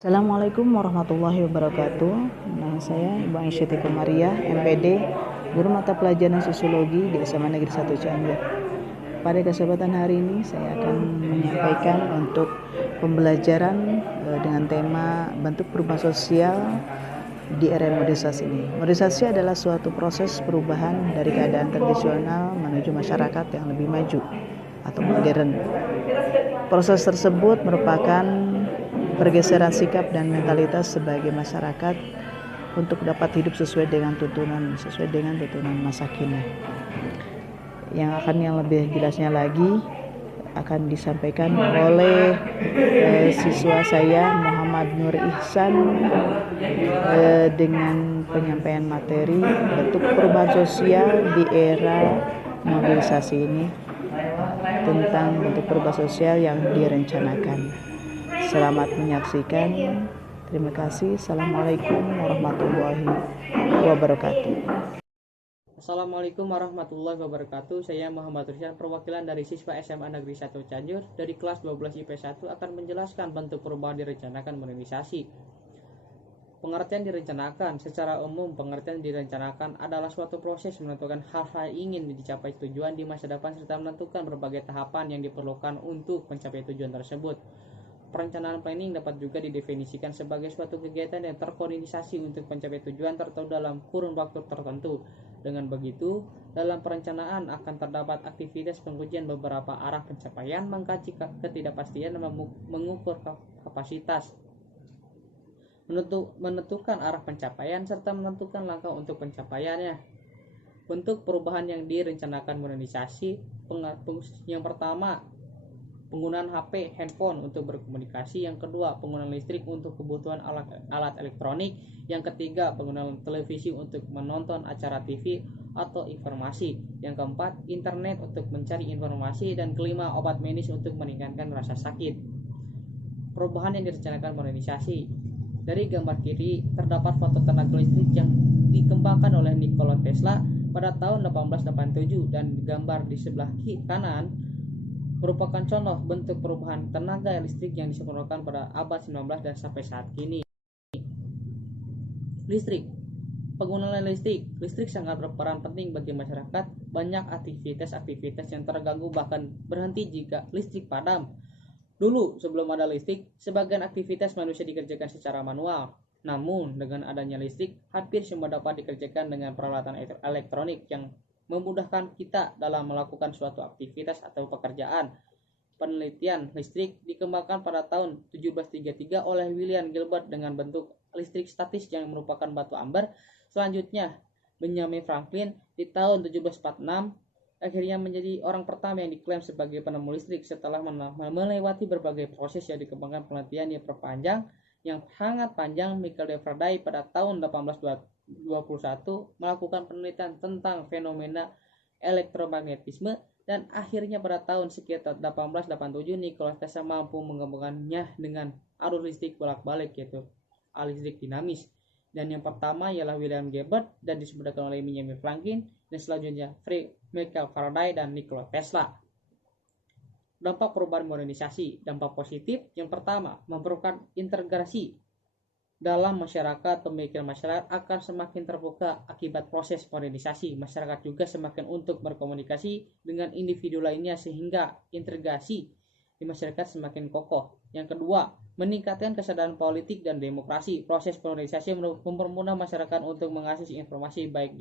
Assalamualaikum warahmatullahi wabarakatuh. Nama saya Ibu Aisyati Komariah, MPD, Guru Mata Pelajaran Sosiologi di SMA Negeri 1 Cianjur. Pada kesempatan hari ini saya akan menyampaikan untuk pembelajaran dengan tema bentuk perubahan sosial di era modernisasi ini. Modernisasi adalah suatu proses perubahan dari keadaan tradisional menuju masyarakat yang lebih maju atau modern. Proses tersebut merupakan pergeseran sikap dan mentalitas sebagai masyarakat untuk dapat hidup sesuai dengan tuntunan masa kini. Yang lebih jelasnya lagi akan disampaikan oleh siswa saya Muhammad Nur Ihsan dengan penyampaian materi bentuk perubahan sosial di era mobilisasi ini, tentang bentuk perubahan sosial yang direncanakan. Selamat menyaksikan. Terima kasih. Assalamualaikum warahmatullahi wabarakatuh. Assalamualaikum warahmatullahi wabarakatuh. Saya Muhammad Rizal, perwakilan dari siswa SMA Negeri 1 Cianjur dari kelas 12 IP1 akan menjelaskan bentuk perubahan direncanakan modernisasi. Pengertian direncanakan secara umum, pengertian direncanakan adalah suatu proses menentukan hal-hal ingin dicapai tujuan di masa depan serta menentukan berbagai tahapan yang diperlukan untuk mencapai tujuan tersebut. Perencanaan planning dapat juga didefinisikan sebagai suatu kegiatan yang terkoordinasi untuk mencapai tujuan tertentu dalam kurun waktu tertentu. Dengan begitu, dalam perencanaan akan terdapat aktivitas pengujian beberapa arah pencapaian, mengkaji ketidakpastian, dan mengukur kapasitas, menentukan arah pencapaian, serta menentukan langkah untuk pencapaiannya. Bentuk perubahan yang direncanakan modernisasi yang pertama, penggunaan HP, handphone untuk berkomunikasi. Yang kedua, penggunaan listrik untuk kebutuhan alat elektronik. Yang ketiga, penggunaan televisi untuk menonton acara TV atau informasi. Yang keempat, internet untuk mencari informasi. Dan kelima, obat medis untuk meningkatkan rasa sakit. Perubahan yang direncanakan modernisasi. Dari gambar kiri terdapat foto tenaga listrik yang dikembangkan oleh Nikola Tesla pada tahun 1887, dan gambar di sebelah kanan merupakan contoh bentuk perubahan tenaga listrik yang disempurnakan pada abad 19 dan sampai saat kini. Listrik. Penggunaan listrik sangat berperan penting bagi masyarakat. Banyak aktivitas yang terganggu bahkan berhenti jika listrik padam. Dulu, sebelum ada listrik, sebagian aktivitas manusia dikerjakan secara manual. Namun, dengan adanya listrik, hampir semua dapat dikerjakan dengan peralatan elektronik yang memudahkan kita dalam melakukan suatu aktivitas atau pekerjaan. Penelitian listrik dikembangkan pada tahun 1733 oleh William Gilbert dengan bentuk listrik statis yang merupakan batu amber. Selanjutnya, Benjamin Franklin di tahun 1746 akhirnya menjadi orang pertama yang diklaim sebagai penemu listrik setelah melewati berbagai proses yang dikembangkan penelitian yang sangat panjang. Michael Faraday pada tahun 1821 melakukan penelitian tentang fenomena elektromagnetisme, dan akhirnya pada tahun sekitar 1887 Nikola Tesla mampu mengembangkannya dengan arus listrik bolak-balik, yaitu arus listrik dinamis. Dan yang pertama ialah William Gilbert dan disebutkan oleh Benjamin Franklin, dan selanjutnya Michael Faraday dan Nikola Tesla. Dampak perubahan modernisasi. Dampak positif yang pertama, memerlukan integrasi dalam masyarakat. Pemikiran masyarakat akan semakin terbuka akibat proses modernisasi. Masyarakat juga semakin untuk berkomunikasi dengan individu lainnya sehingga integrasi di masyarakat semakin kokoh. Yang kedua, meningkatkan kesadaran politik dan demokrasi. Proses modernisasi mempermudah masyarakat untuk mengakses informasi baik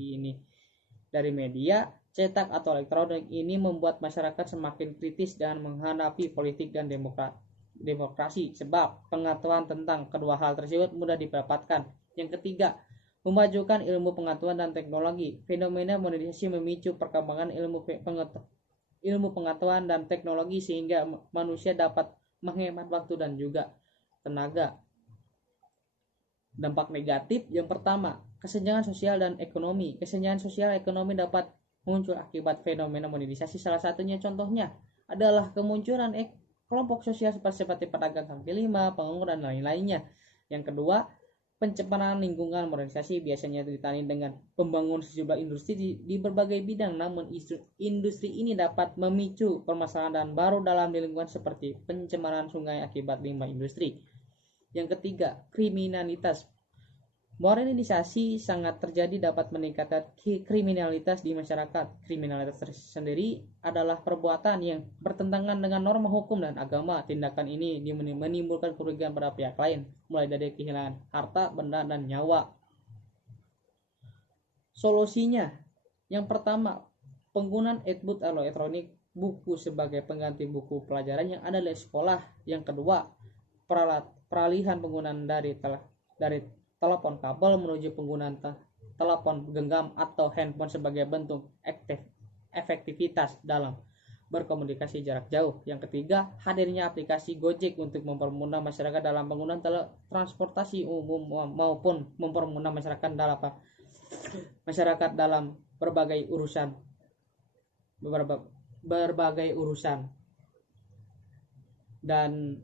dari media cetak atau elektronik. Ini membuat masyarakat semakin kritis dan menghadapi politik dan demokrasi, sebab pengetahuan tentang kedua hal tersebut mudah didapatkan. Yang ketiga, memajukan ilmu pengetahuan dan teknologi. Fenomena modernisasi memicu perkembangan ilmu pengetahuan dan teknologi sehingga manusia dapat menghemat waktu dan juga tenaga. Dampak negatif yang pertama, kesenjangan sosial dan ekonomi. Kesenjangan sosial ekonomi dapat muncul akibat fenomena modernisasi. Salah satunya contohnya adalah kemunculan kelompok sosial seperti pedagang kaki lima, penganggur, dan lain-lainnya. Yang kedua, pencemaran lingkungan. Modernisasi biasanya ditandai dengan pembangunan sejumlah industri di berbagai bidang, namun industri ini dapat memicu permasalahan baru dalam lingkungan seperti pencemaran sungai akibat limbah industri. Yang ketiga, kriminalitas. Modernisasi sangat terjadi dapat meningkatkan kriminalitas di masyarakat. Kriminalitas sendiri adalah perbuatan yang bertentangan dengan norma hukum dan agama. Tindakan ini menimbulkan kerugian pada pihak lain, mulai dari kehilangan harta, benda, dan nyawa. Solusinya, yang pertama, penggunaan e-book atau elektronik buku sebagai pengganti buku pelajaran yang ada di sekolah. Yang kedua, peralihan penggunaan dari telepon kabel menuju penggunaan telepon genggam atau handphone sebagai bentuk efektivitas dalam berkomunikasi jarak jauh. Yang ketiga, hadirnya aplikasi Gojek untuk mempermudah masyarakat dalam penggunaan transportasi umum maupun mempermudah masyarakat dalam berbagai urusan. Dan